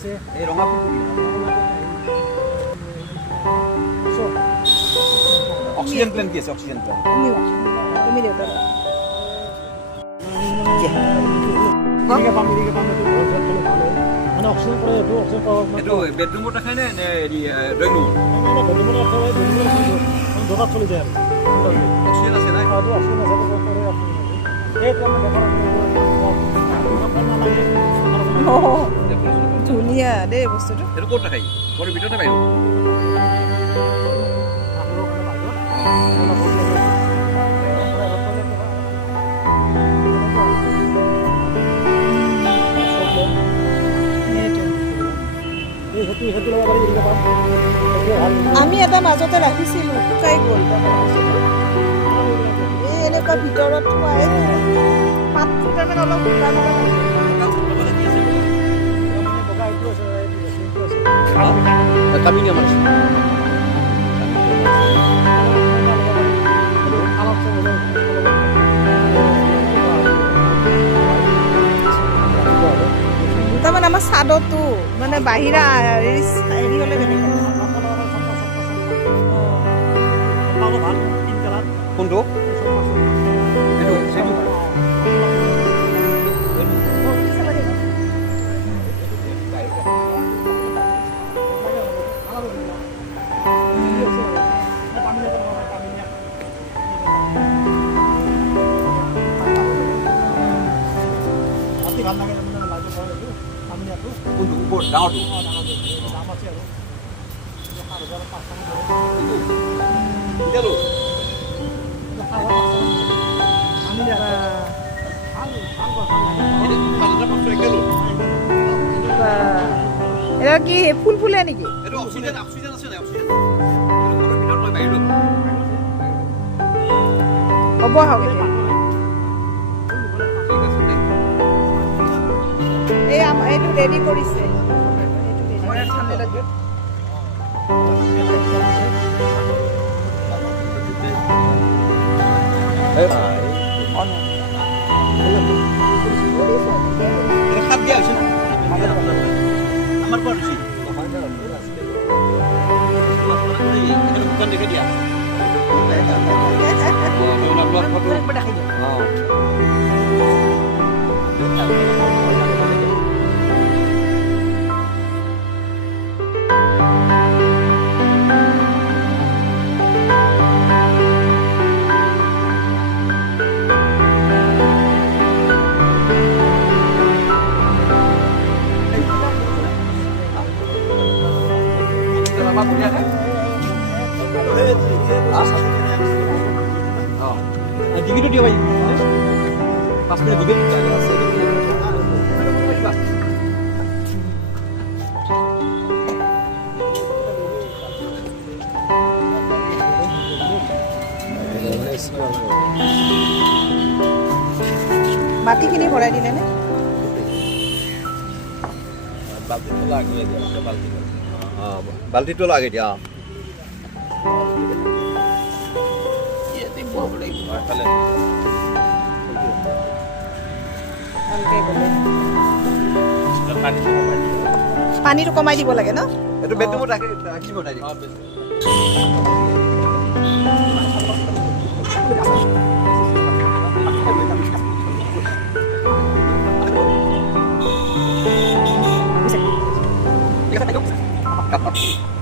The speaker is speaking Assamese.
আছে এই ৰঙা ফুলটো অক্সিজেন প্লেন কি আছে অক্সিজেন প্লেন তুমি দেউতা এদিকে পাম এদিকে পাম একটু ঘর চলে ভালো মানে অক্সিজেন করে একটু অক্সিজেন পাওয়া এইটো বেডৰুমত ৰাখাই নে ড্ৰয়িং ৰুম বেডরুমে রাখা হয় বেডরুমে দোকান চলে যায় অক্সিজেন আছে না আর অক্সিজেন আছে তো করে আপনি এই তো আমরা দেখার ধুনীয়া দেই বস্তুটো এইটো ক'ত ৰাখাই ঘৰৰ ভিতৰতে পাই আমি এটা মাজতে ৰাখিছিলোঁ শুকাই গ'ল এই এনেকুৱা ভিতৰত থোৱাই পাতটো তাৰমানে অলপ শুকান কামিনী আমাৰ তাৰমানে আমাৰ চাদতো মানে বাহিৰা হেৰি হ'লে বেলেগ কোনটো এইটো সেইটো ভাল লাগে মানে লাইটো কৰে এইটো আমি ইয়াতো কোনটো ওপৰত ডাঙৰটো দাম আছে আৰু 7,500 ইতিয়ালো আমি যারা এটা কি ফুল ফুলে নেকি এইটো অক্সিজেন অক্সিজেন আছে না অক্সিজেন ঘৰৰ ভিতৰত লৈ বাহিৰত হ'ব হওক এতিয়া এই এইটো ৰেডি কৰিছে ঠাণ্ডা লাগে খাদ দিয়া হৈছে আমাৰ পৰা দিছিল দোকান দেখে দিয়া ডিগ্ৰীটো দিয়া ভাই 5 মিনিট ডিগ্ৰী মাটিখিনি ভৰাই দিলে নে বাল্টিটো লাগে দিয়া পানীটো কমাই দিব লাগে ন এইটো বেডৰুমত ৰাখিব ডাইৰেক্ট Bisa.